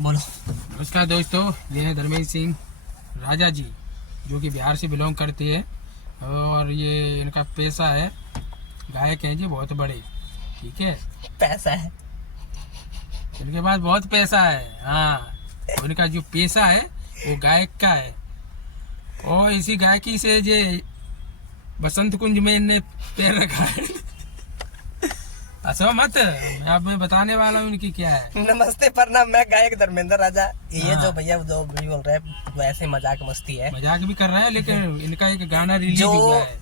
बोलो। नमस्कार दोस्तों, ये है धर्मेंद्र सिंह राजा जी, जो कि बिहार से बिलोंग करते हैं और ये इनका पेशा है। गायक हैं जी, बहुत बड़े। ठीक है, पैसा है इनके पास बहुत पैसा है। हाँ, उनका जो पेशा है वो गायक का है और इसी गायकी से जे बसंत कुंज में इनने पैर रखा है। ऐसा मत, मैं अब मैं बताने वाला हूँ इनकी क्या है। नमस्ते प्रणाम, मैं गायक धर्मेंद्र राजा। ये हाँ। जो भैया जो भी बोल रहे हैं वो ऐसे मजाक मस्ती है। मजाक भी कर रहे हैं, लेकिन इनका एक गाना रिलीज जो हुआ है।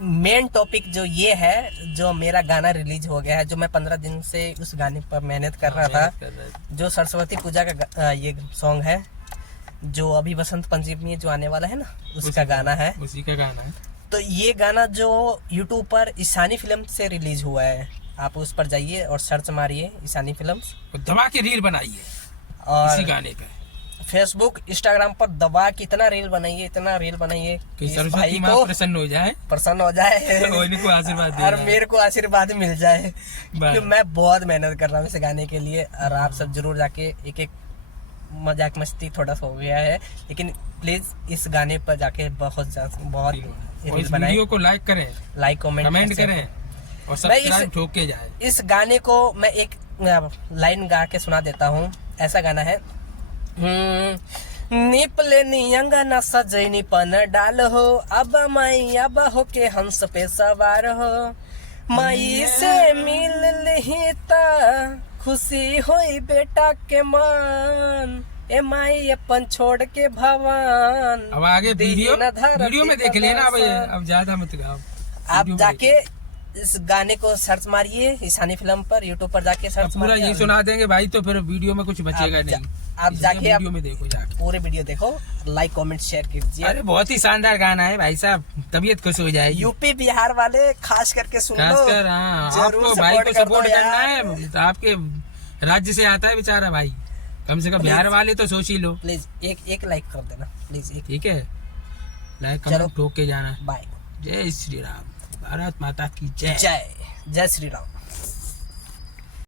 मेन टॉपिक जो ये है, जो मेरा गाना रिलीज हो गया है, जो मैं 15 दिन से उस गाने पर मेहनत कर रहा था, जो सरस्वती पूजा का ये सॉन्ग है, जो अभी बसंत पंचमी जो आने वाला है ना, उसका गाना है। उसी का गाना है। तो ये गाना जो यूट्यूब पर ईशानी फिल्म से रिलीज हुआ है, आप उस पर जाइए और सर्च मारिए ईशानी फिल्म्स, दबा के रील बनाइए और इसी गाने पे। फेसबुक इंस्टाग्राम पर दबा के इतना रील बनाइए, इतना रील बनाइए कि इस सरस्वती भाई माँ को प्रसन्न हो जाए प्रसन्न हो जाए और इनको आशीर्वाद दे और जाए। मेरे को आशीर्वाद मिल जाए, क्योंकि मैं बहुत मेहनत कर रहा हूँ इस गाने के लिए। और आप सब जरूर जाके एक मजाक मस्ती थोड़ा सा हो गया है, लेकिन प्लीज इस गाने पर जाके बहुत और रील इस बनाए, वीडियो को लाइक करें, लाइक कमेंट करें और सब्सक्राइब ठोक के जाए। इस गाने को मैं एक लाइन गा के सुना देता हूँ। ऐसा गाना है, निपले नियंगना सजैनी पन डाल हो, अब माई अब हो के हंस पे सवार हो, माई से मिल लिही ता खुशी होई बेटा के मन, ए माई अपन छोड़ के भवन। अब आगे वीडियो में देख लेना। अब ज्यादा मत गाओ। आप जाके इस गाने को सर्च मारिए ईशानी फिल्म पर, यूट्यूब पर जाके सर्च पूरा यही सुना देंगे भाई, तो फिर वीडियो में कुछ बचेगा नहीं। आप जाके वीडियो में देखो, जाके पूरे वीडियो देखो, लाइक कमेंट शेयर कीजिए। अरे बहुत ही शानदार गाना है भाई साहब, तबीयत खुश हो जाएगी। यूपी बिहार वाले खास करके सुन लो, खासकर हाँ, आपको भाई को सपोर्ट करना है तो आपके राज्य से आता है बेचारा भाई, कम से कम बिहार वाले तो सोच ही लो। प्लीज एक लाइक कर देना प्लीज, एक। ठीक है, लाइक चलो, कमेंट ठोक के जाना। बाय। जय श्री राम, भारत माता की जय। जय श्री राम।